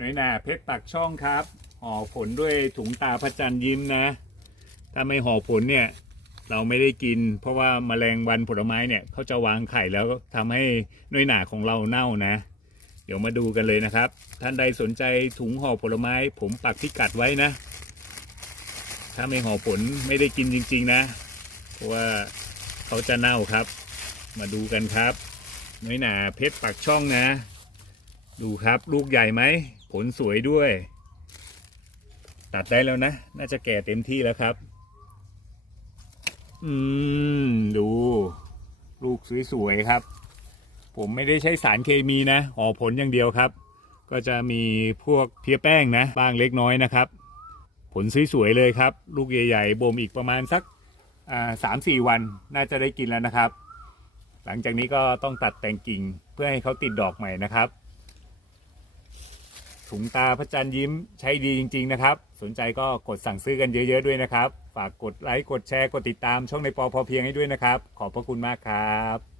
น้อยหนาเพชรปักช่องครับห่อผลด้วยถุงตาพระจันทร์ยิ้มนะ ถ้าไม่ห่อผลเนี่ยเราไม่ได้กิน เพราะว่าแมลงวันผลไม้เนี่ยเขาจะวางไข่แล้วทำให้น้อยหนาของเราเน่านะ เดี๋ยวมาดูกันเลยนะครับ ท่านใดสนใจถุงห่อผลไม้ ผมปักพิกัดไว้นะ ถ้าไม่ห่อผลไม่ได้กินจริง ๆ นะ เพราะว่าเขาจะเน่าครับ มาดูกันครับน้อยหนาเพชรปักช่องนะ ดูครับลูกใหญ่ไหม ผลสวยด้วย ตัดได้แล้วนะ น่าจะแก่เต็มที่แล้วครับ อืม ดู ลูกสวยๆครับ ผมไม่ได้ใช้สารเคมีนะห่อผลอย่างเดียวครับ ก็จะมีพวกเพียแป้งนะบ้างเล็กน้อยนะครับ ผลสวยๆเลยครับ ลูกใหญ่ๆบ่มอีกประมาณสักสามสี่วันน่าจะได้กินแล้วนะครับ หลังจากนี้ก็ต้องตัดแต่งกิ่งเพื่อให้เขาติดดอกใหม่นะครับ ถุงตาพระจันทร์ยิ้มใช้ดีจริง ๆ นะครับ สนใจก็กดสั่งซื้อกันเยอะ ๆ ด้วยนะครับ ฝากกดไลค์กดแชร์กดติดตามช่องในปอพอเพียงให้ด้วยนะครับ ขอบพระคุณมากครับ